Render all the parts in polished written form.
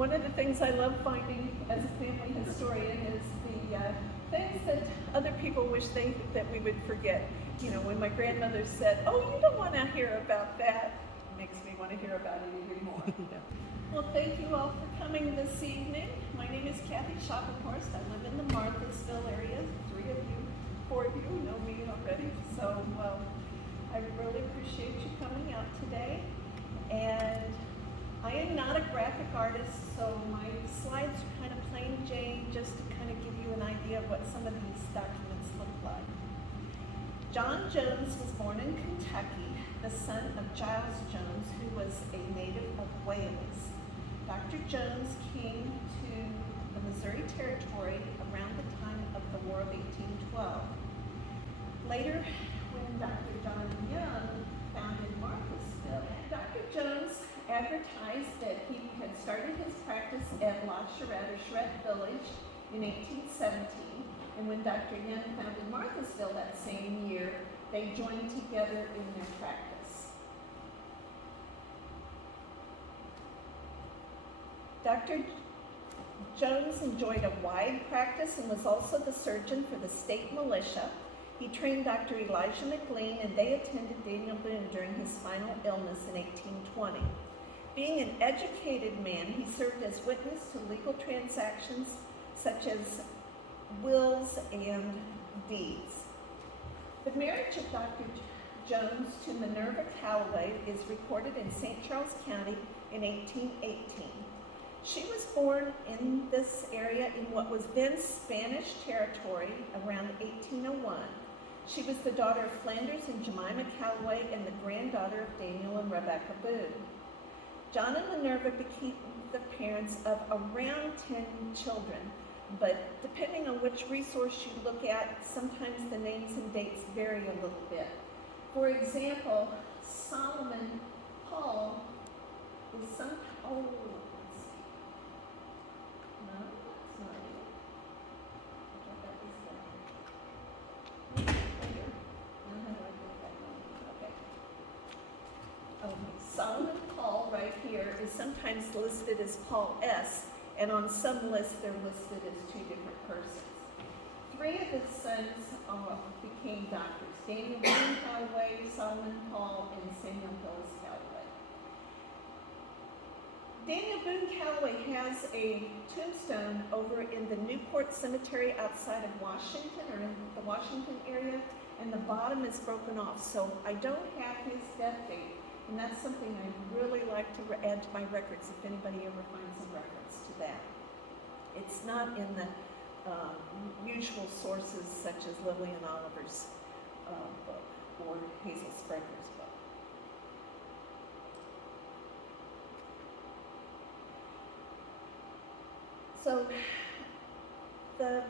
One of the things I love finding as a family historian is the things that other people wish that we would forget. You know, when my grandmother said, "Oh, you don't want to hear about that," it makes me want to hear about it even more. Yeah. Well, thank you all for coming this evening. My name is Cathie Schoppenhorst. I live in the Marthasville area. 4 of you know me already, so I really appreciate you coming out today. And I am not a graphic artist, so my slides are kind of plain Jane, just to kind of give you an idea of what some of these documents look like. John Jones was born in Kentucky, the son of Giles Jones, who was a native of Wales. Dr. Jones came to the Missouri Territory around the time of the War of 1812. Later, when Dr. John Young founded Marthasville, Dr. Jones advertised that he had started his practice at La Charette, or Charette Village, in 1817. And when Dr. Young founded Marthasville that same year, they joined together in their practice. Dr. Jones enjoyed a wide practice and was also the surgeon for the state militia. He trained Dr. Elijah McLean, and they attended Daniel Boone during his final illness in 1820. Being an educated man, he served as witness to legal transactions such as wills and deeds. The marriage of Dr. Jones to Minerva Calloway is recorded in St. Charles County in 1818. She was born in this area in what was then Spanish territory around 1801. She was the daughter of Flanders and Jemima Calloway and the granddaughter of Daniel and Rebecca Boone. John and Minerva became the parents of around 10 children, but depending on which resource you look at, sometimes the names and dates vary a little bit. For example, Solomon Paul is let's see. No, that's not it. I got this down. Okay, Solomon Paul right here is sometimes listed as Paul S., and on some lists they're listed as two different persons. 3 of his sons became doctors: Daniel Boone Calloway, Solomon Paul, and Samuel Hills Calloway. Daniel Boone Calloway has a tombstone over in the Newport Cemetery outside of Washington, or in the Washington area, and the bottom is broken off, so I don't have his death date, and that's something I'd really like to add to my records if anybody ever finds a reference to that. It's not in the usual sources such as Lillian Oliver's book or Hazel Sprecher's book. So the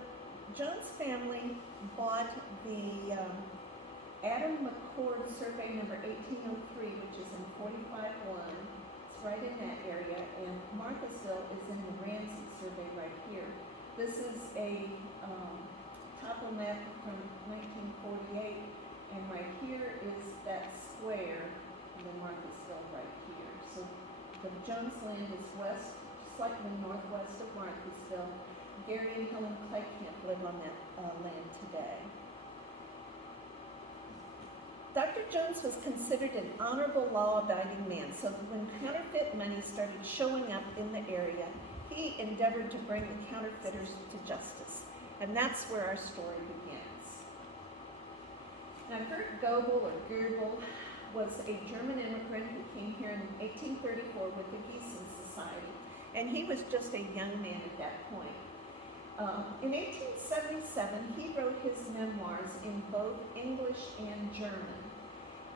Jones family bought the Adam McCord survey number 1803, which is in 45-1. It's right in that area, and Marthasville is in the Ramsey survey right here. This is a topo map from 1948, and right here is that square, and then Marthasville right here. So the Jones land is west, slightly northwest of Marthasville. Gary and Helen Claycamp live on that land today. Dr. Jones was considered an honorable, law-abiding man, so that when counterfeit money started showing up in the area, he endeavored to bring the counterfeiters to justice. And that's where our story begins. Now, Gert Goebel, or Goebel, was a German immigrant who came here in 1834 with the Gießen Society, and he was just a young man at that point. In 1877, he wrote his memoirs in both English and German.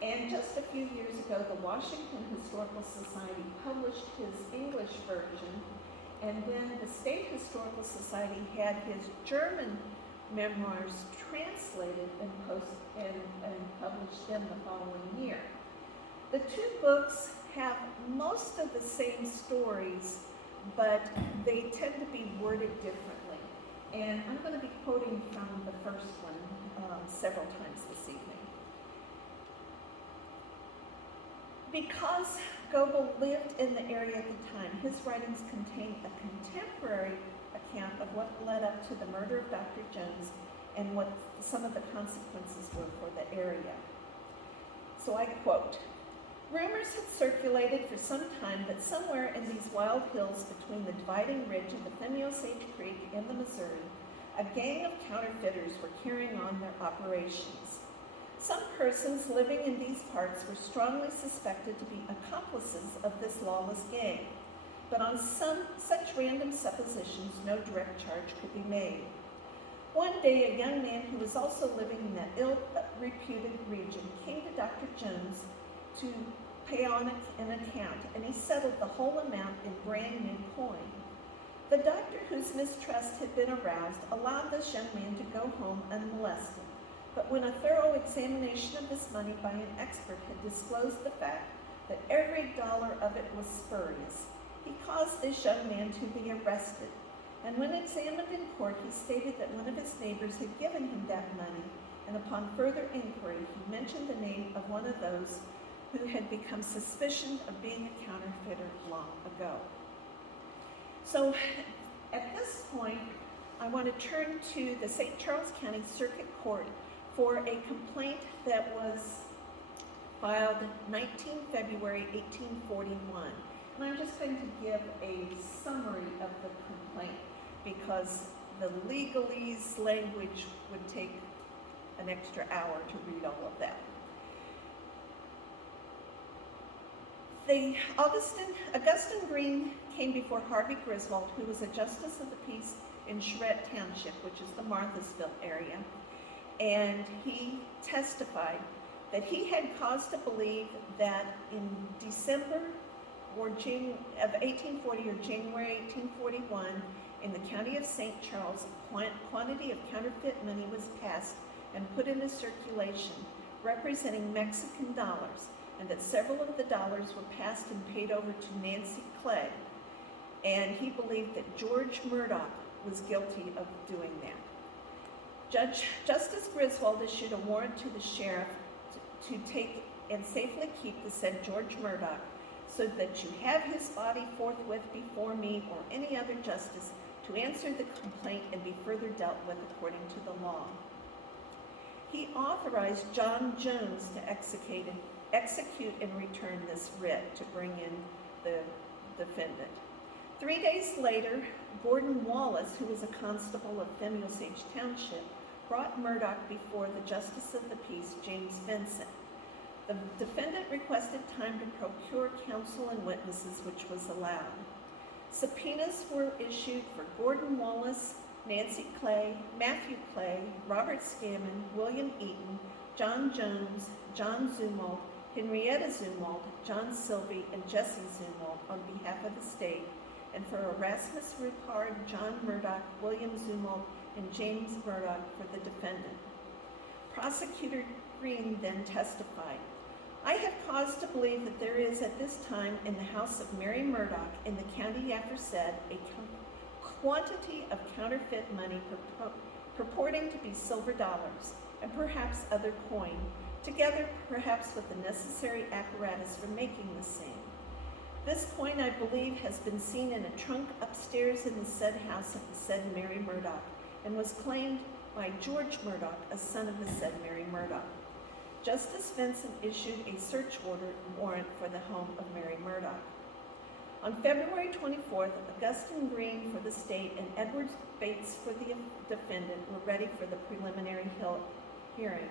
And just a few years ago, the Washington Historical Society published his English version, and then the State Historical Society had his German memoirs translated and published them the following year. The 2 books have most of the same stories, but they tend to be worded differently. And I'm going to be quoting from the first one several times this evening. Because Goebel lived in the area at the time, his writings contain a contemporary account of what led up to the murder of Dr. Jones and what some of the consequences were for the area. So I quote, "Rumors had circulated for some time that somewhere in these wild hills between the dividing ridge of the Osage Creek and the Missouri, a gang of counterfeiters were carrying on their operations. Some persons living in these parts were strongly suspected to be accomplices of this lawless gang, but on some such random suppositions no direct charge could be made. One day a young man who was also living in that ill-reputed region came to Dr. Jones to pay on an account, and he settled the whole amount in brand new coin. The doctor, whose mistrust had been aroused, allowed this young man to go home unmolested. But when a thorough examination of this money by an expert had disclosed the fact that every dollar of it was spurious, he caused this young man to be arrested. And when examined in court, he stated that one of his neighbors had given him that money, and upon further inquiry, he mentioned the name of one of those who had become suspicious of being a counterfeiter long ago." So at this point, I want to turn to the St. Charles County Circuit Court for a complaint that was filed 19 February 1841. And I'm just going to give a summary of the complaint because the legalese language would take an extra hour to read all of that. Augustine Green came before Harvey Griswold, who was a justice of the peace in Charette Township, which is the Marthasville area, and he testified that he had cause to believe that in December of 1840 or January 1841, in the county of St. Charles, a quantity of counterfeit money was passed and put into circulation, representing Mexican dollars, and that several of the dollars were passed and paid over to Nancy Clay. And he believed that George Murdoch was guilty of doing that. Justice Griswold issued a warrant to the sheriff to take and safely keep the said George Murdoch, so that you have his body forthwith before me or any other justice to answer the complaint and be further dealt with according to the law. He authorized John Jones to execute and return this writ to bring in the defendant. 3 days later, Gordon Wallace, who was a constable of Osage Township, brought Murdoch before the Justice of the Peace, James Vincent. The defendant requested time to procure counsel and witnesses, which was allowed. Subpoenas were issued for Gordon Wallace, Nancy Clay, Matthew Clay, Robert Scammon, William Eaton, John Jones, John Zumwalt, Henrietta Zumwalt, John Sylvie, and Jesse Zumwalt on behalf of the state, and for Erasmus Rippard, John Murdoch, William Zumwalt, and James Murdoch for the defendant. Prosecutor Green then testified, "I have cause to believe that there is at this time in the house of Mary Murdoch in the county aforesaid a quantity of counterfeit money purporting to be silver dollars, and perhaps other coin, together perhaps with the necessary apparatus for making the same. This coin, I believe, has been seen in a trunk upstairs in the said house of the said Mary Murdoch, and was claimed by George Murdoch, a son of the said Mary Murdoch." Justice Vincent issued a search warrant for the home of Mary Murdoch. On February 24th, Augustine Green for the state and Edward Bates for the defendant were ready for the preliminary hearing.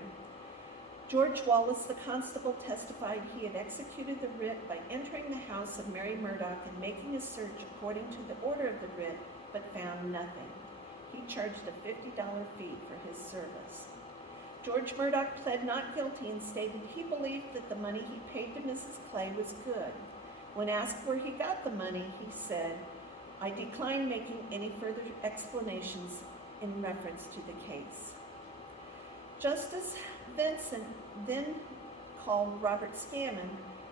George Wallace, the constable, testified he had executed the writ by entering the house of Mary Murdoch and making a search according to the order of the writ, but found nothing. He charged a $50 fee for his service. George Murdoch pled not guilty and stated he believed that the money he paid to Mrs. Clay was good. When asked where he got the money, he said, "I decline making any further explanations in reference to the case." Justice Vincent then called Robert Scammon,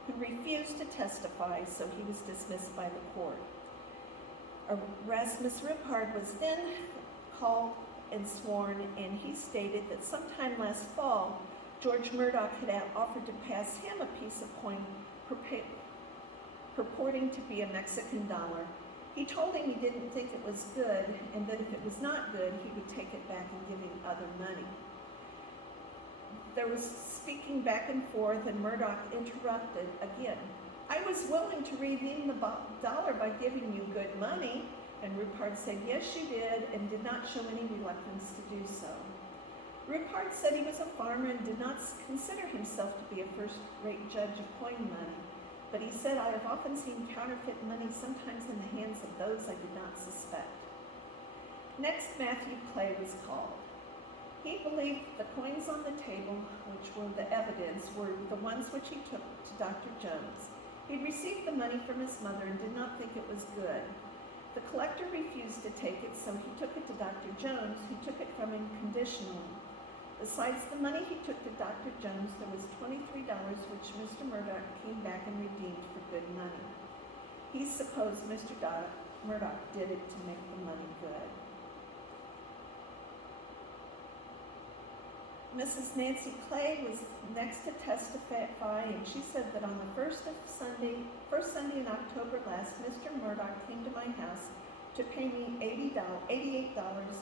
who refused to testify, so he was dismissed by the court. Erasmus Rippard was then called and sworn, and he stated that sometime last fall, George Murdoch had offered to pass him a piece of coin purporting to be a Mexican dollar. He told him he didn't think it was good, and that if it was not good, he would take it back and give him other money. There was speaking back and forth, and Murdoch interrupted again. "I was willing to redeem the dollar by giving you good money." And Ruppard said, "Yes, you did," and did not show any reluctance to do so. Ruppard said he was a farmer and did not consider himself to be a first-rate judge of coin money. But he said, "I have often seen counterfeit money, sometimes in the hands of those I did not suspect." Next, Matthew Clay was called. He believed the coins on the table, which were the evidence, were the ones which he took to Dr. Jones. He received the money from his mother and did not think it was good. The collector refused to take it, so he took it to Dr. Jones, who took it from him conditionally. Besides the money he took to Dr. Jones, there was $23 which Mr. Murdoch came back and redeemed for good money. He supposed Mr. Murdoch did it to make the money good. Mrs. Nancy Clay was next to testify, and she said that on the first Sunday in October last, Mr. Murdoch came to my house to pay me $88,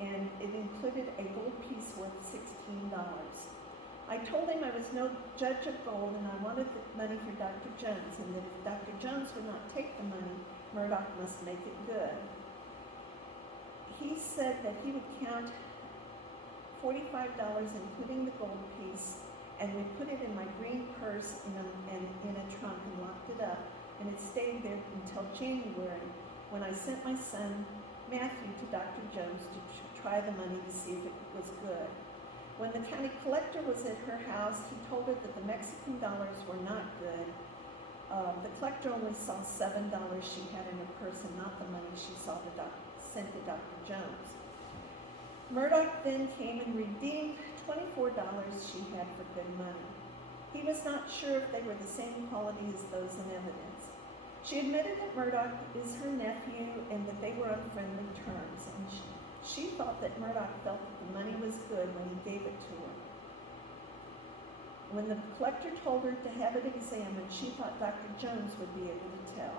and it included a gold piece worth $16. I told him I was no judge of gold, and I wanted the money for Dr. Jones, and that if Dr. Jones would not take the money, Murdoch must make it good. He said that he would count $45, including the gold piece, and we put it in my green purse in a trunk and locked it up, and it stayed there until January, when I sent my son Matthew to Dr. Jones to try the money to see if it was good. When the county collector was at her house, he told her that the Mexican dollars were not good. The collector only saw $7 she had in her purse and not the money she sent to Dr. Jones. Murdoch then came and redeemed $24 she had for good money. He was not sure if they were the same quality as those in evidence. She admitted that Murdoch is her nephew and that they were on friendly terms, and she thought that Murdoch felt that the money was good when he gave it to her. When the collector told her to have it examined, she thought Dr. Jones would be able to tell.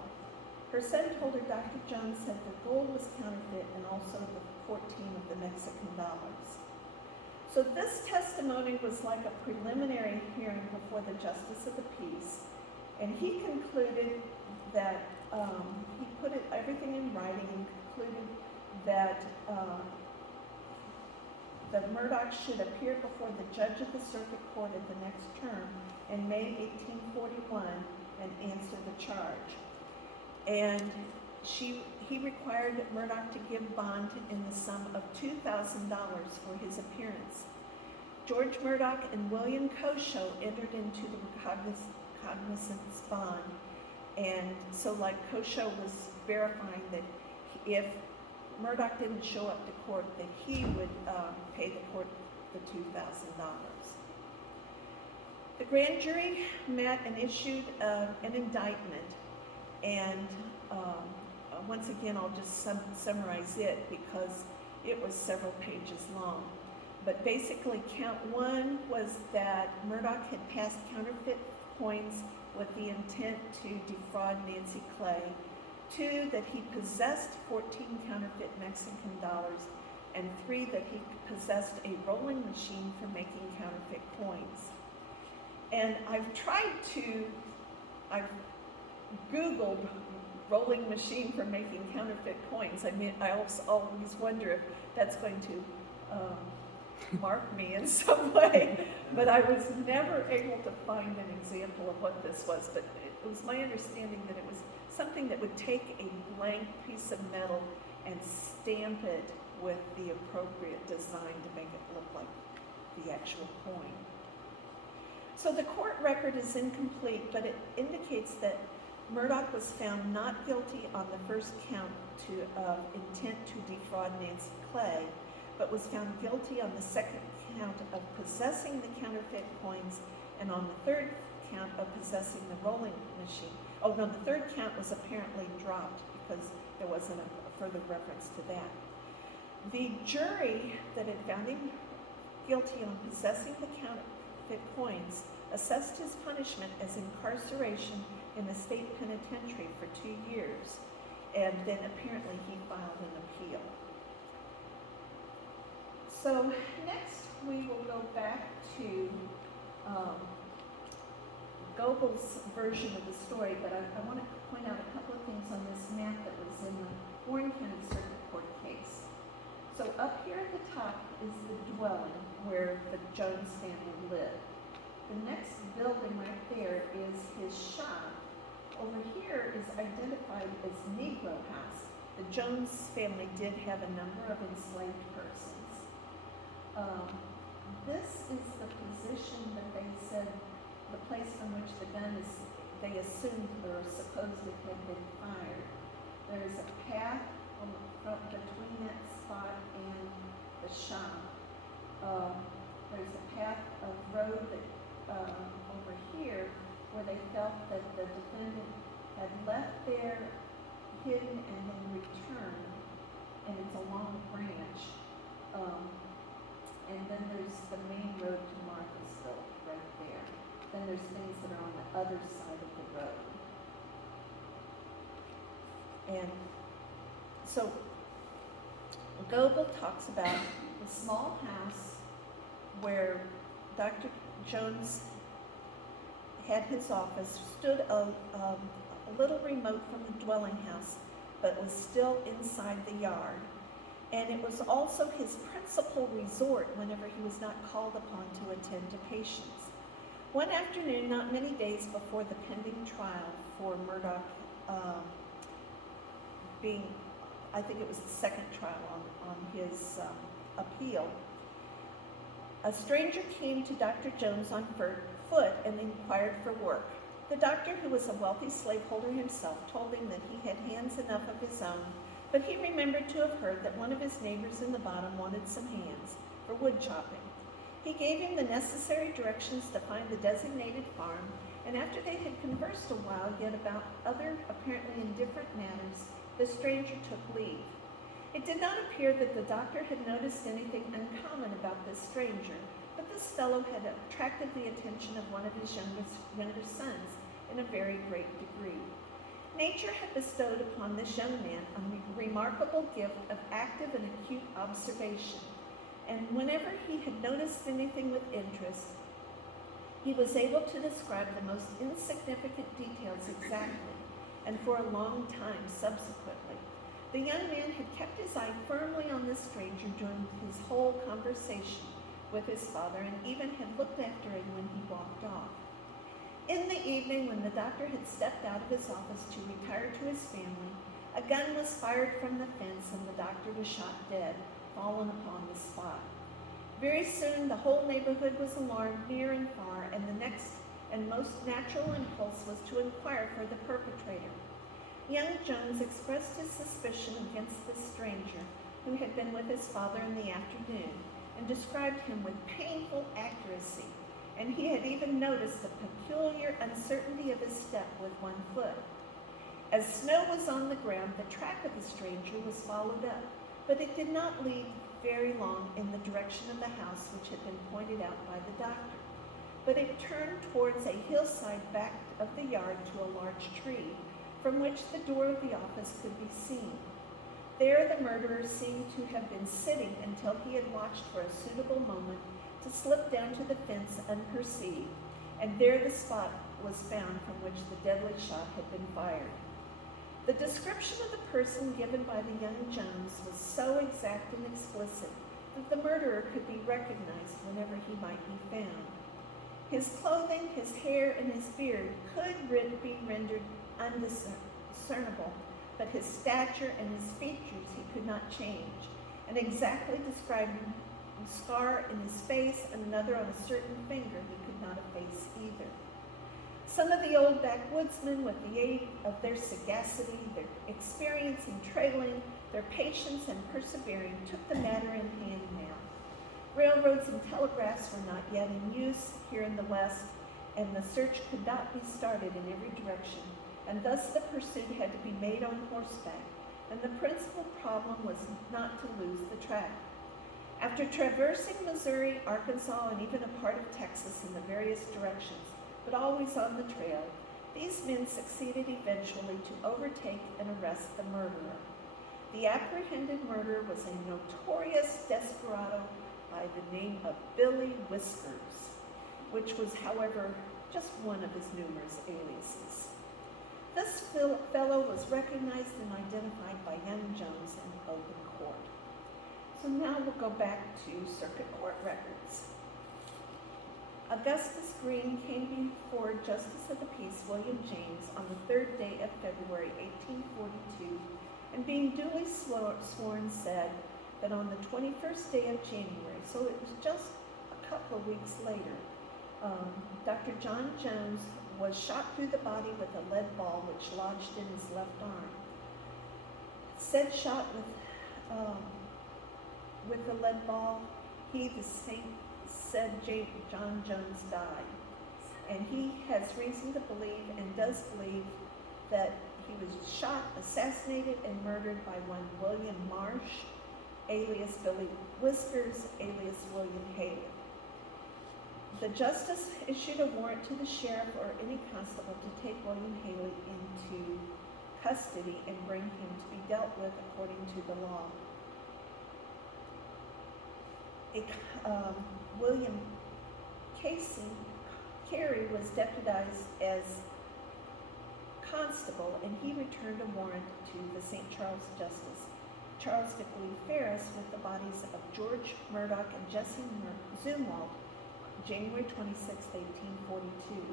Her son told her Dr. Jones said the gold was counterfeit and also the 14 of the Mexican dollars. So this testimony was like a preliminary hearing before the Justice of the Peace, and he concluded that he put everything in writing and concluded that that Murdoch should appear before the judge of the circuit court at the next term in May 1841 and answer the charge. And he required Murdoch to give bond in the sum of $2,000 for his appearance. George Murdoch and William Kosho entered into the cognizance bond, and so like Kosho was verifying that if Murdoch didn't show up to court, that he would pay the court the $2,000. The grand jury met and issued an indictment, and once again, I'll just summarize it because it was several pages long. But basically, count one was that Murdoch had passed counterfeit coins with the intent to defraud Nancy Clay. 2, that he possessed 14 counterfeit Mexican dollars. And 3, that he possessed a rolling machine for making counterfeit coins. And I've Googled rolling machine for making counterfeit coins. I mean, I always wonder if that's going to mark me in some way, but I was never able to find an example of what this was, but it was my understanding that it was something that would take a blank piece of metal and stamp it with the appropriate design to make it look like the actual coin. So the court record is incomplete, but it indicates that Murdoch was found not guilty on the first count of intent to defraud Nancy Clay, but was found guilty on the second count of possessing the counterfeit coins and on the third count of possessing the rolling machine. Oh no, the third count was apparently dropped because there wasn't a further reference to that. The jury that had found him guilty on possessing the counterfeit coins assessed his punishment as incarceration in the state penitentiary for 2 years, and then apparently he filed an appeal. So next we will go back to Goebel's version of the story, but I want to point out a couple of things on this map that was in the Warren County Circuit Court case. So up here at the top is the dwelling where the Jones family lived. The next building right there is his shop. Over here is identified as Negro House. The Jones family did have a number of enslaved persons. This is the position that they said, the place from which the gun is, they assumed or supposed it had been fired. There's a path between that spot and the shop. There's a path of road that over here where they felt that the defendant had left there, hidden, and then returned, and it's a long branch. And then there's the main road to Marthasville right there. Then there's things that are on the other side of the road. And so Goebel talks about the small house where Dr. Jones had his office, stood a little remote from the dwelling house, but was still inside the yard. And it was also his principal resort whenever he was not called upon to attend to patients. One afternoon, not many days before the pending trial for Murdoch being, I think it was the second trial on his appeal, a stranger came to Dr. Jones on foot and inquired for work. The doctor, who was a wealthy slaveholder himself, told him that he had hands enough of his own, but he remembered to have heard that one of his neighbors in the bottom wanted some hands for wood chopping. He gave him the necessary directions to find the designated farm, and after they had conversed a while yet about other apparently indifferent matters, the stranger took leave. It did not appear that the doctor had noticed anything uncommon about this stranger, but this fellow had attracted the attention of one of his younger sons in a very great degree. Nature had bestowed upon this young man a remarkable gift of active and acute observation, and whenever he had noticed anything with interest, he was able to describe the most insignificant details exactly, and for a long time subsequently. The young man had kept his eye firmly on this stranger during his whole conversation with his father, and even had looked after him when he walked off. In the evening, when the doctor had stepped out of his office to retire to his family, a gun was fired from the fence and the doctor was shot dead, fallen upon the spot. Very soon, the whole neighborhood was alarmed near and far, and the next and most natural impulse was to inquire for the perpetrator. Young Jones expressed his suspicion against this stranger, who had been with his father in the afternoon, and described him with painful accuracy, and he had even noticed the peculiar uncertainty of his step with one foot. As snow was on the ground, the track of the stranger was followed up, but it did not lead very long in the direction of the house which had been pointed out by the doctor, but it turned towards a hillside back of the yard to a large tree, from which the door of the office could be seen. There the murderer seemed to have been sitting until he had watched for a suitable moment to slip down to the fence unperceived, and there the spot was found from which the deadly shot had been fired. The description of the person given by the young Jones was so exact and explicit that the murderer could be recognized whenever he might be found. His clothing, his hair, and his beard could be rendered undiscernible, but his stature and his features he could not change, and exactly describing a scar in his face and another on a certain finger he could not efface either. Some of the old backwoodsmen, with the aid of their sagacity, their experience in trailing, their patience and persevering, took the matter in hand now. Railroads and telegraphs were not yet in use here in the West, and the search could not be started in every direction, and thus the pursuit had to be made on horseback, and the principal problem was not to lose the track. After traversing Missouri, Arkansas, and even a part of Texas in the various directions, but always on the trail, these men succeeded eventually to overtake and arrest the murderer. The apprehended murderer was a notorious desperado by the name of Billy Whiskers, which was, however, just one of his numerous aliases. This fellow was recognized and identified by young Jones in open court. So now we'll go back to circuit court records. Augustus Green came before Justice of the Peace William James on the 3rd day of February 1842, and being duly sworn said that on the 21st day of January, so it was just a couple of weeks later, Dr. John Jones was shot through the body with a lead ball which lodged in his left arm. Said shot with the lead ball, he, the saint, said John Jones died. And he has reason to believe and does believe that he was shot, assassinated, and murdered by one William Marsh, alias Billy Whiskers, alias William Haley. The justice issued a warrant to the sheriff or any constable to take William Haley into custody and bring him to be dealt with according to the law. William Carey was deputized as constable, and he returned a warrant to the St. Charles Justice, Charles Dickley Ferris, with the bodies of George Murdoch and Jesse Zumwalt, January 26, 1842.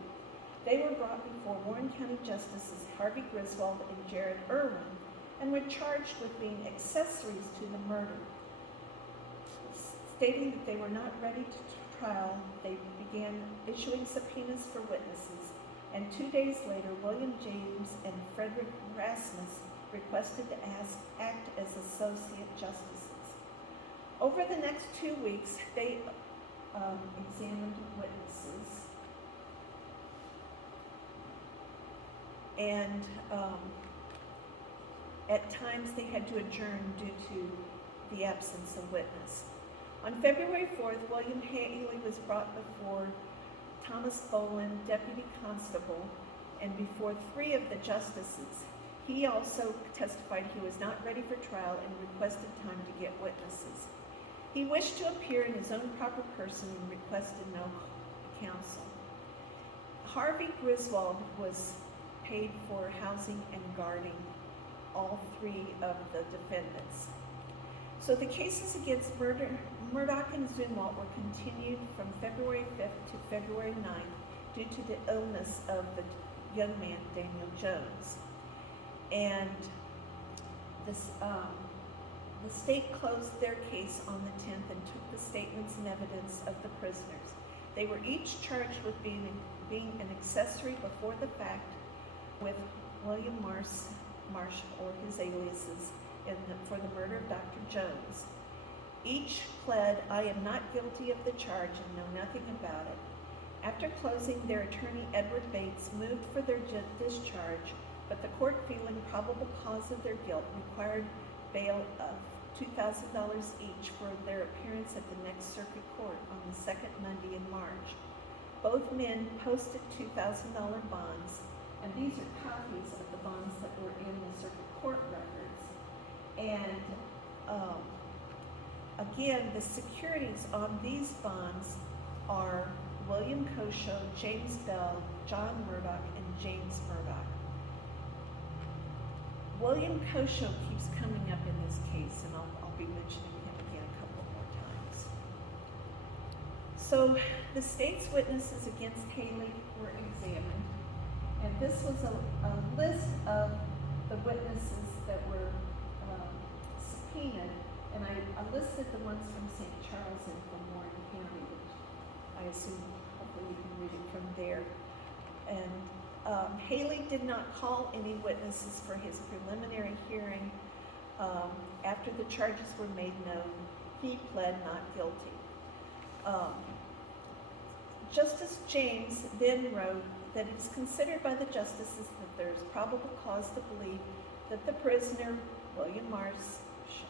They were brought before Warren County Justices Harvey Griswold and Jared Irwin and were charged with being accessories to the murder. Stating that they were not ready to trial, they began issuing subpoenas for witnesses, and 2 days later, William James and Frederick Rasmus requested to act as associate justices. Over the next 2 weeks, they examined witnesses, and at times they had to adjourn due to the absence of witness. On February 4th, William Haley was brought before Thomas Boland, deputy constable, and before 3 of the justices. He also testified he was not ready for trial and requested time to get witnesses. He wished to appear in his own proper person and requested no counsel. Harvey Griswold was paid for housing and guarding all 3 of the defendants. So the cases against Murdoch and Zumwalt were continued from February 5th to February 9th due to the illness of the young man, Daniel Jones. And this, the state closed their case on the 10th and took the statements and evidence of the prisoners. They were each charged with being an accessory before the fact with William Marsh, or his aliases, for the murder of Dr. Jones. Each pled, "I am not guilty of the charge and know nothing about it." After closing, their attorney, Edward Bates, moved for their discharge, but the court, feeling probable cause of their guilt, required bail of $2,000 each for their appearance at the next circuit court on the 2nd Monday in March. Both men posted $2,000 bonds, and these are copies of the bonds that were in the circuit court records. And again, the securities on these bonds are William Kosho, James Bell, John Murdoch, and James Murdoch. William Kosho keeps coming up in this case, and I'll be mentioning him again a couple more times. So the state's witnesses against Haley were examined, and this was a list of the witnesses that were subpoenaed, and I listed the ones from St. Charles and from Warren County, which I assume hopefully you can read it from there. And Haley did not call any witnesses for his preliminary hearing. After the charges were made known, he pled not guilty. Justice James then wrote that it is considered by the justices that there is probable cause to believe that the prisoner, William Marsh,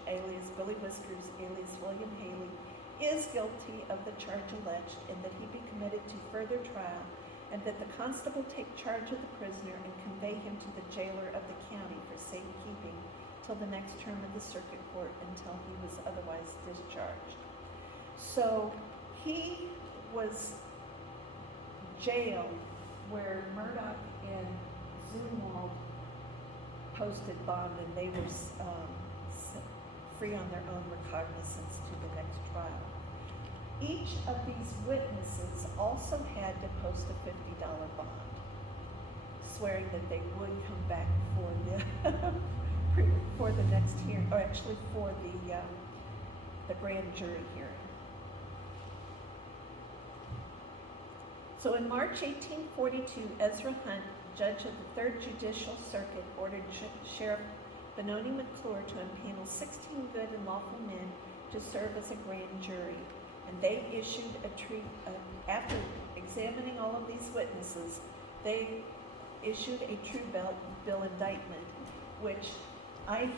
alias Billy Whiskers, alias William Haley, is guilty of the charge alleged, and that he be committed to further trial, and that the constable take charge of the prisoner and convey him to the jailer of the county for safekeeping till the next term of the circuit court until he was otherwise discharged. So he was jailed where Murdoch and Zumwalt posted bond, and they were free on their own recognizance to the next trial. Each of these witnesses also had to post a $50 bond, swearing that they would come back for the for the next hearing, or actually for the grand jury hearing. So in March 1842, Ezra Hunt, judge of the 3rd Judicial Circuit, ordered Sheriff Benoni McClure to impanel 16 good and lawful men to serve as a grand jury. And they issued after examining all of these witnesses, they issued a true bill indictment, which I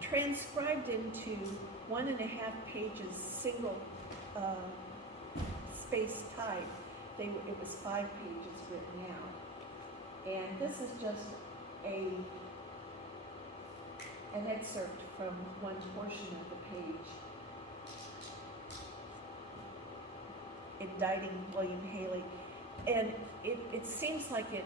transcribed into 1.5 pages, single space type. It was 5 pages written out. And this is just an excerpt from one portion of the page, indicting William Haley. And it seems like it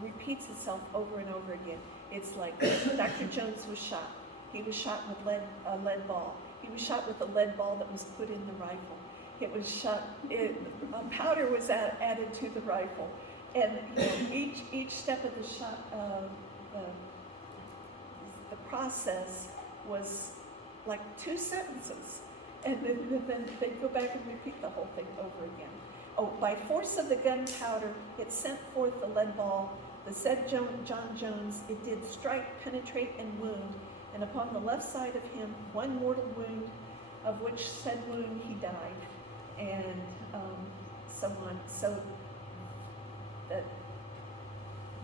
repeats itself over and over again. It's like Dr. Jones was shot. He was shot with a lead ball. He was shot with a lead ball that was put in the rifle. It was shot, powder was added to the rifle. And each step of the shot, the process was like 2 sentences. And then they'd go back and repeat the whole thing over again. Oh, by force of the gunpowder, it sent forth the lead ball. The said John Jones, it did strike, penetrate, and wound, and upon the left side of him, one mortal wound, of which said wound he died, and so on. So that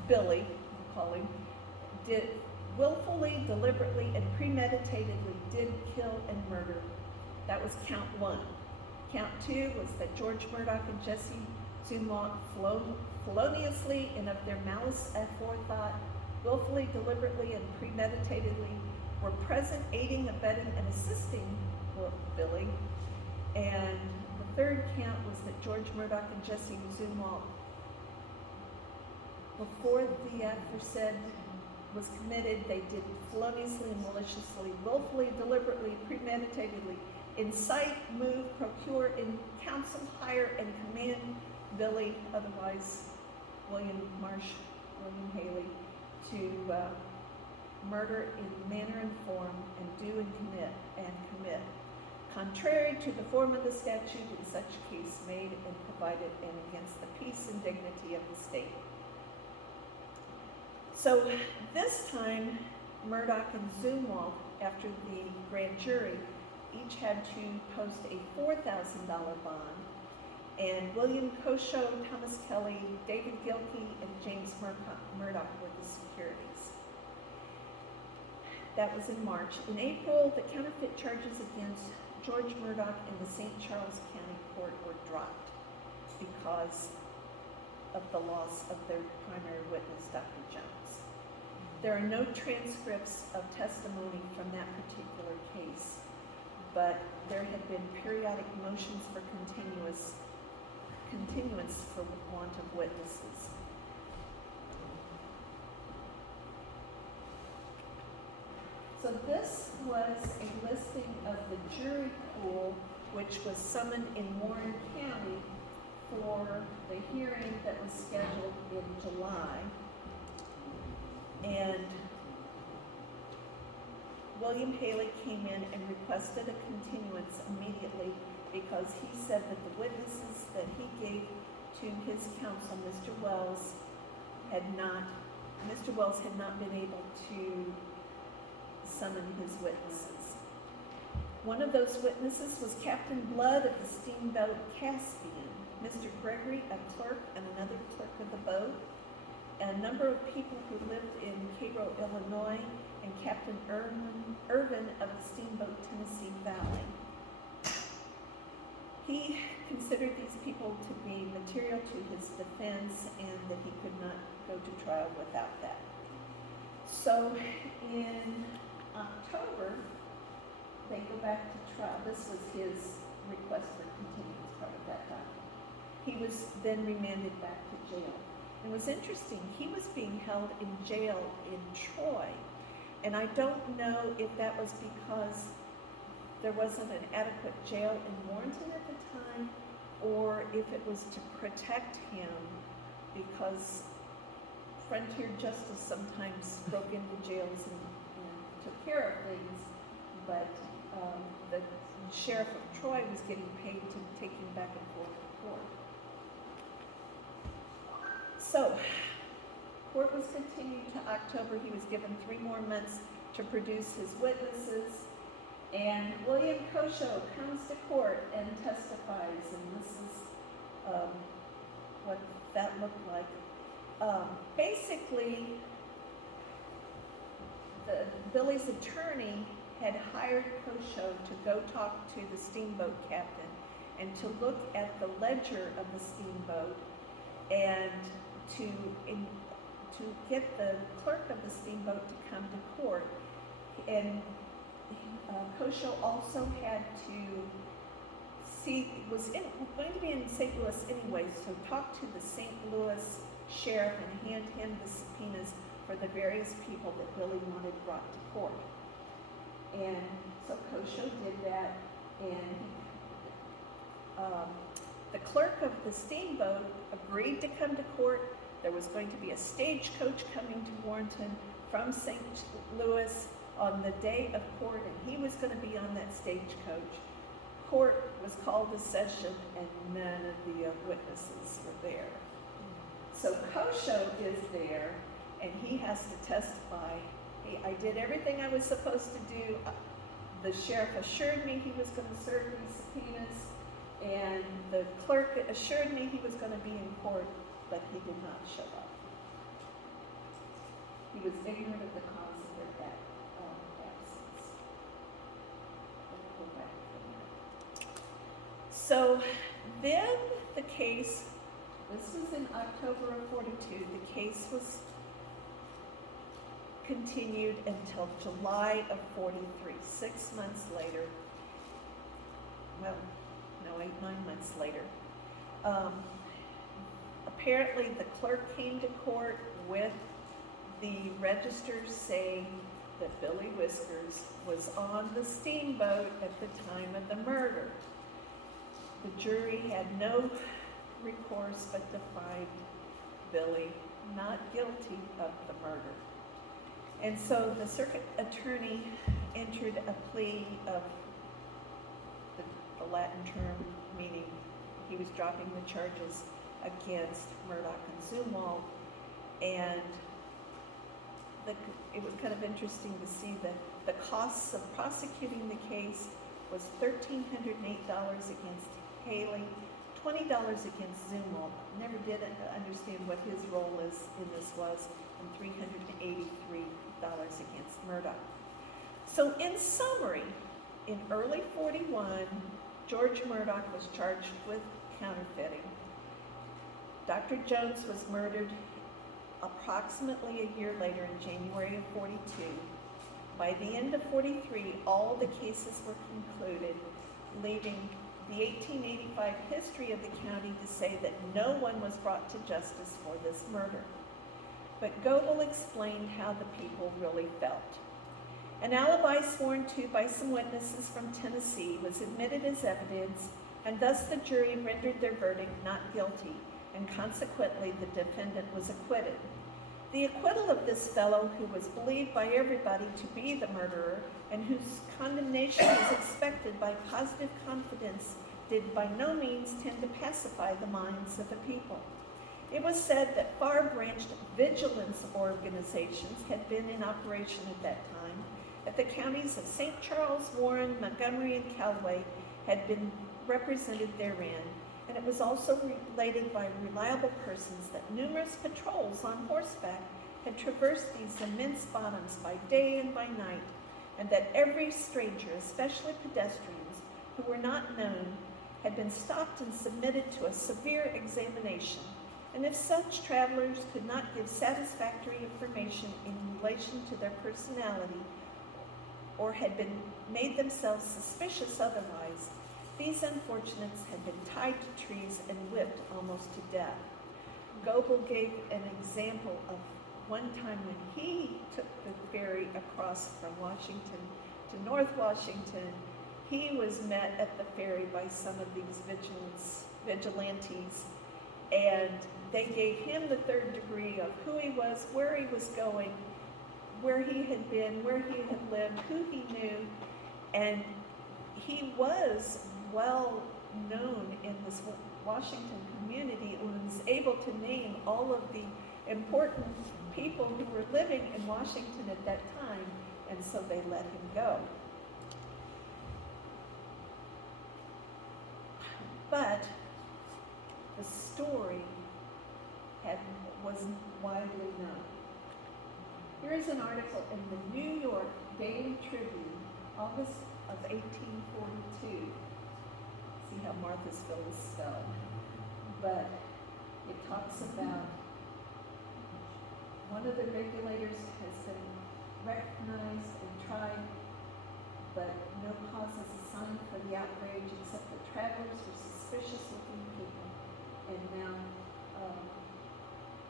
Billy, we'll call him, did willfully, deliberately, and premeditatedly did kill and murder. That was count 1. Count 2 was that George Murdoch and Jesse Zumwalt feloniously and of their malice aforethought, willfully, deliberately, and premeditatedly were present, aiding, abetting, and assisting Billy. And the 3rd count was that George Murdoch and Jesse Zumwalt, before the aforesaid was committed, they did feloniously and maliciously, willfully, deliberately, premeditatedly incite, move, procure, and counsel, hire, and command Billy, otherwise William Haley, to murder in manner and form, and do and commit, contrary to the form of the statute in such case made and provided, and against the peace and dignity of the state. So this time, Murdoch and Zumwalt, after the grand jury, each had to post a $4,000 bond, and William Kosho, Thomas Kelly, David Gilkey, and James Murdoch were the securities. That was in March. In April, the counterfeit charges against George Murdoch in the St. Charles County Court were dropped because of the loss of their primary witness, Dr. Jones. There are no transcripts of testimony from that particular case, but there had been periodic motions for continuance for want of witnesses. So this was a listing of the jury pool, which was summoned in Warren County for the hearing that was scheduled in July. And William Haley came in and requested a continuance immediately because he said that the witnesses that he gave to his counsel, Mr. Wells had not been able to summon his witnesses. One of those witnesses was Captain Blood of the steamboat Caspian, Mr. Gregory, a clerk, and another clerk of the boat, and a number of people who lived in Cairo, Illinois, and Captain Irvin of the Steamboat Tennessee Valley. He considered these people to be material to his defense and that he could not go to trial without that. So in October, they go back to trial. This was his request for continuance part of that time. He was then remanded back to jail. It was interesting, he was being held in jail in Troy, and I don't know if that was because there wasn't an adequate jail in Warrenton at the time, or if it was to protect him, because frontier justice sometimes broke into jails and took care of things, but the sheriff of Troy was getting paid to take him back and forth to court. So, court was continued to October. He was given 3 more months to produce his witnesses. And William Kosho comes to court and testifies, and this is what that looked like. Basically, Billy's attorney had hired Kosho to go talk to the steamboat captain and to look at the ledger of the steamboat and to get the clerk of the steamboat to come to court. And Kosho also had to going to be in St. Louis anyway, so talk to the St. Louis sheriff and hand him the subpoenas for the various people that Billy wanted brought to court. And so Kosho did that, and the clerk of the steamboat agreed to come to court. There was going to be a stagecoach coming to Warrenton from St. Louis on the day of court, and he was going to be on that stagecoach. Court was called to session, and none of the witnesses were there. So Kosho is there, and he has to testify. Hey, I did everything I was supposed to do. The sheriff assured me he was going to serve these subpoenas, and the clerk assured me he was going to be in court, but he did not show up. He was ignorant of the cause of their absence. Let's go back for a minute. So then the case, this was in October of 42, the case was continued until July of 43, 6 months later. Well, no, 9 months later. Apparently the clerk came to court with the register saying that Billy Whiskers was on the steamboat at the time of the murder. The jury had no recourse but to find Billy not guilty of the murder. And so the circuit attorney entered a plea of the Latin term, meaning he was dropping the charges against Murdoch and Zumwalt. And it was kind of interesting to see that the costs of prosecuting the case was $1,308 against Haley, $20 against Zumwalt. Never did understand what his role in this was, and $383 against Murdoch. So in summary, in early 41, George Murdoch was charged with counterfeiting. Dr. Jones was murdered approximately a year later in January of 42. By the end of 43, all the cases were concluded, leaving the 1885 history of the county to say that no one was brought to justice for this murder. But Godel explained how the people really felt. An alibi sworn to by some witnesses from Tennessee was admitted as evidence, and thus the jury rendered their verdict not guilty, and consequently the defendant was acquitted. The acquittal of this fellow, who was believed by everybody to be the murderer, and whose condemnation was expected by positive confidence, did by no means tend to pacify the minds of the people. It was said that far-branched vigilance organizations had been in operation at that time, that the counties of St. Charles, Warren, Montgomery, and Callaway had been represented therein, and it was also related by reliable persons that numerous patrols on horseback had traversed these immense bottoms by day and by night, and that every stranger, especially pedestrians who were not known, had been stopped and submitted to a severe examination. And if such travelers could not give satisfactory information in relation to their personality, or had been made themselves suspicious otherwise, these unfortunates had been tied to trees and whipped almost to death. Goebel gave an example of one time when he took the ferry across from Washington to North Washington. He was met at the ferry by some of these vigilantes, and they gave him the third degree of who he was, where he was going, where he had been, where he had lived, who he knew, and he was well known in this Washington community and was able to name all of the important people who were living in Washington at that time, and so they let him go. But the story wasn't widely known. Here is an article in the New York Daily Tribune, August of 1842. See how Marthasville is spelled. But it talks about one of the regulators has been recognized and tried, but no cause is assigned for the outrage except that travelers were suspicious-looking people, and now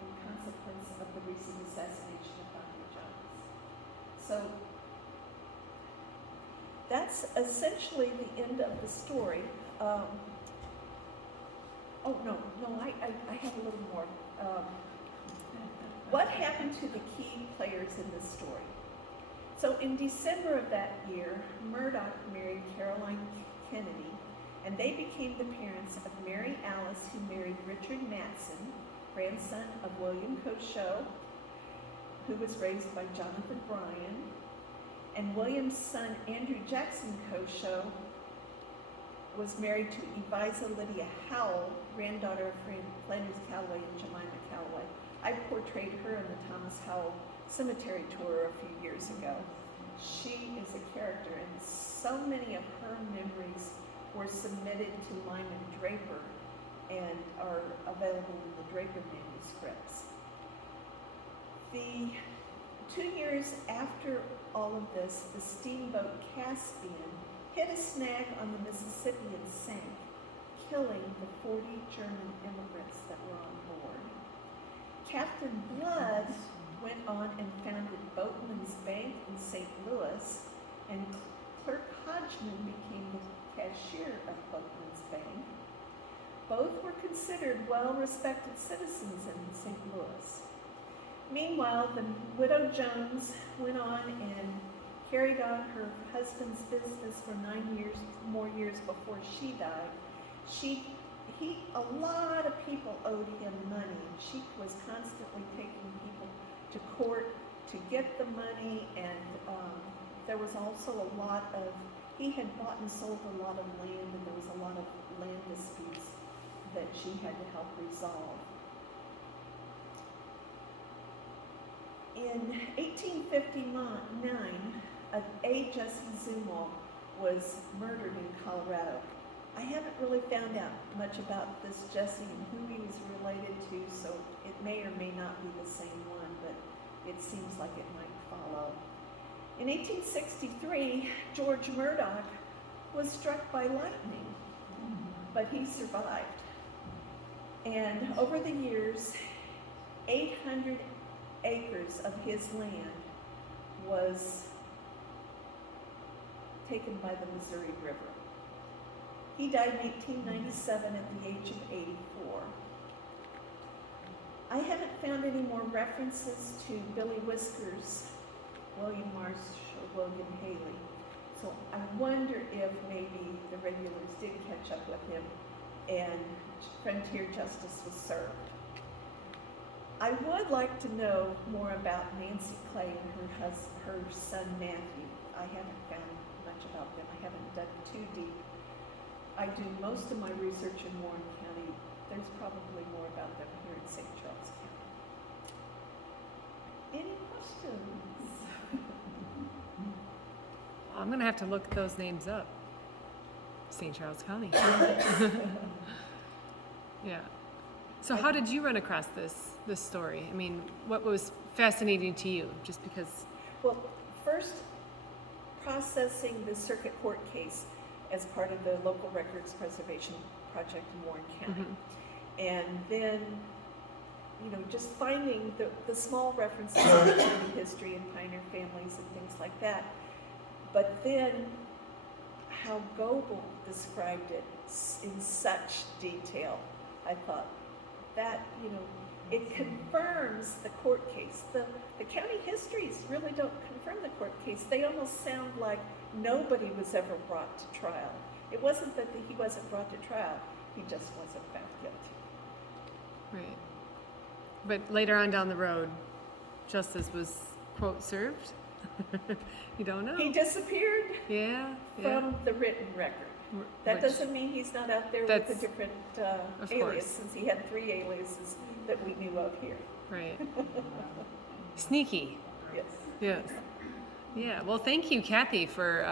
in consequence of the recent assassination of Dr. Jones. So that's essentially the end of the story. I have a little more. What happened to the key players in this story? So in December of that year, Murdoch married Caroline Kennedy, and they became the parents of Mary Alice, who married Richard Matson, grandson of William Kosho, who was raised by Jonathan Bryan, and William's son, Andrew Jackson Kosho, was married to Eliza Lydia Howell, granddaughter of Flanders Calloway and Jemima Calloway. I portrayed her in the Thomas Howell Cemetery tour a few years ago. She is a character, and so many of her memories were submitted to Lyman Draper and are available in the Draper manuscripts. 2 years after all of this, the steamboat Caspian hit a snag on the Mississippi and sank, killing the 40 German immigrants that were on board. Captain Blood went on and founded Boatman's Bank in St. Louis, and Clerk Hodgman became the cashier of Boatman's Bank. Both were considered well-respected citizens in St. Louis. Meanwhile, the widow Jones went on and carried on her husband's business for 9 more years before she died. A lot of people owed him money, and she was constantly taking people to court to get the money, and there was also he had bought and sold a lot of land, and there was a lot of land disputes that she had to help resolve. In 1859, A. Jesse Zumwalt was murdered in Colorado. I haven't really found out much about this Jesse and who he was related to, so it may or may not be the same one, but it seems like it might follow. In 1863, George Murdoch was struck by lightning, but he survived. And over the years, 800 acres of his land was taken by the Missouri River. He died in 1897 at the age of 84. I haven't found any more references to Billy Whiskers, William Marsh, or William Haley. So I wonder if maybe the regulars did catch up with him and frontier justice was served. I would like to know more about Nancy Clay and her son Matthew. I haven't found much about them. I haven't dug too deep. I do most of my research in Warren County. There's probably more about them here in St. Charles County. Any questions? I'm going to have to look those names up. St. Charles County. Yeah. So how did you run across this story? I mean, what was fascinating to you? Just because. Well, first, processing the circuit court case as part of the local records preservation project in Warren County. And then, just finding the small references to family history and pioneer families and things like that. But then how Goebel described it in such detail, I thought that, it confirms the court case. The county histories really don't confirm the court case. They almost sound like nobody was ever brought to trial. It wasn't that he wasn't brought to trial, he just wasn't found guilty. Right. But later on down the road, justice was, quote, served? You don't know. He disappeared from the written record. That doesn't mean he's not out there with a different alias, since he had 3 aliases that we knew of here. Right. Sneaky. Yes. Yes. Yeah. Well, thank you, Kathy, for.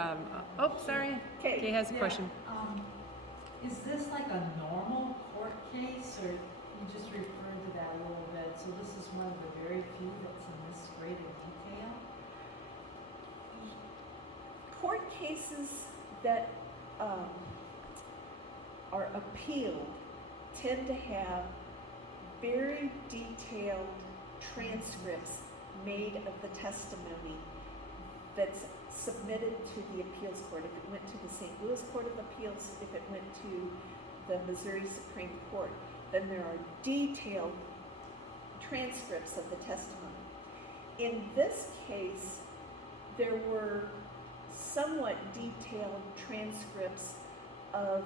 Sorry. Kay has a question. Is this like a normal court case, or you just referred to that a little bit? So this is one of the very few that's in this great a detail? Court cases that are appealed tend to have very detailed transcripts made of the testimony that's submitted to the appeals court. If it went to the St. Louis Court of Appeals, if it went to the Missouri Supreme Court, then there are detailed transcripts of the testimony. In this case, there were somewhat detailed transcripts of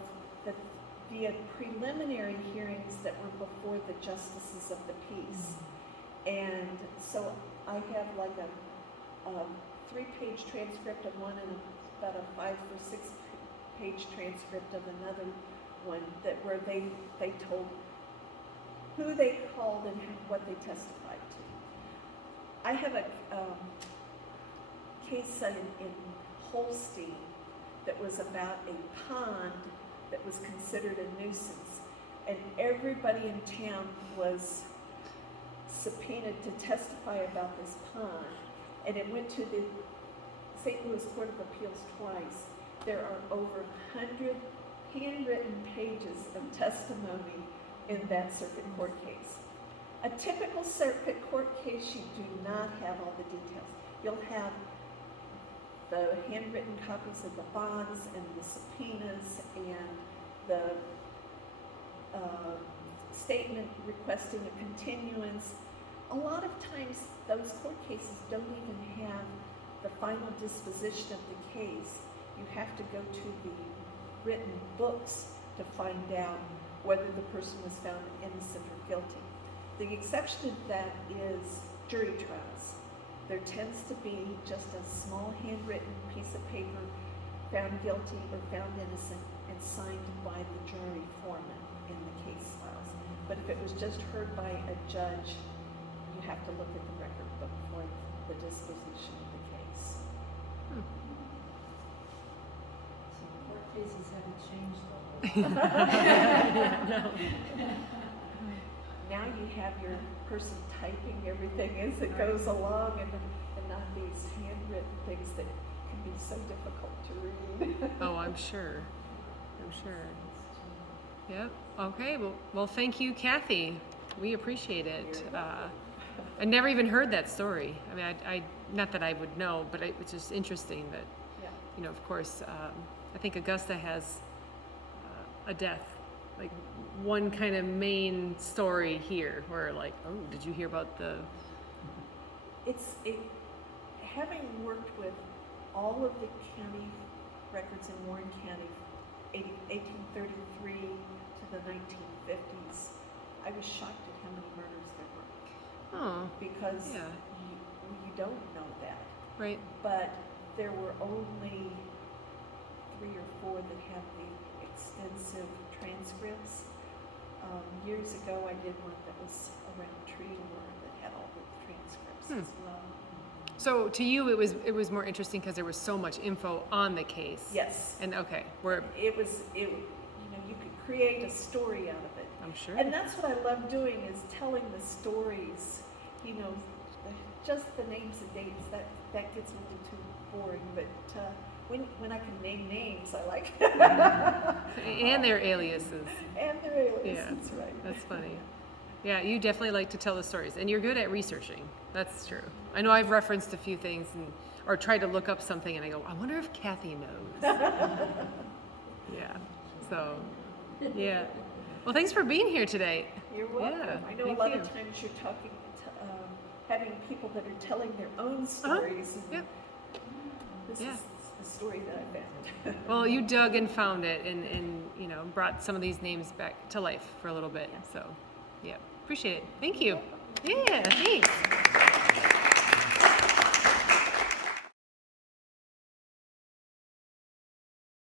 the preliminary hearings that were before the justices of the peace. And so I have like a 3-page transcript of one and about a 5 or 6 page transcript of another one where they told who they called and what they testified to. I have a case in Holstein that was about a pond that was considered a nuisance, and everybody in town was subpoenaed to testify about this pond, and it went to the St. Louis Court of Appeals twice. There are over 100 handwritten pages of testimony in that circuit court case. A typical circuit court case, you do not have all the details. You'll have the handwritten copies of the bonds and the subpoenas and the statement requesting a continuance. A lot of times those court cases don't even have the final disposition of the case. You have to go to the written books to find out whether the person was found innocent or guilty. The exception to that is jury trials. There tends to be just a small handwritten piece of paper, found guilty or found innocent, and signed by the jury foreman in the case files. But if it was just heard by a judge, you have to look at the record book for the disposition of the case. So the court cases haven't changed a whole lot. Now you have your person typing everything as it goes along, and not these handwritten things that can be so difficult to read. Oh, I'm sure. Yep. Okay. Well, thank you, Kathy. We appreciate it. I never even heard that story. I mean, I not that I would know, but it was just interesting that, of course, I think Augusta has a death, like one kind of main story here, where like, oh, did you hear about the? Having worked with all of the county records in Warren County, 1833 to the 1950s, I was shocked at how many murders there were. Oh. Because you don't know that. Right. But there were only 3 or 4 that had the extensive transcripts. Years ago, I did one that was around tree lore that had all the transcripts Hmm. as well. So to you, it was more interesting because there was so much info on the case. Yes. And okay, we're It was, you know, you could create a story out of it. I'm sure. And that's what I love doing, is telling the stories. You know, just the names and dates, that gets a little too boring, but when I can name names, I like. And their aliases. And their aliases, Yeah, that's right. That's funny. Yeah, you definitely like to tell the stories, and you're good at researching. That's true. I know I've referenced a few things or tried to look up something, and I go, I wonder if Kathy knows. Yeah. So, yeah. Well, thanks for being here today. You're welcome. Yeah, I know thank a lot you. of times you're talking, having people that are telling their own stories. And Yep. This Yeah. is the story that I found. Well, you dug and found it, and you know, brought some of these names back to life for a little bit. So, yeah, appreciate it. Thank you. Yeah, thanks.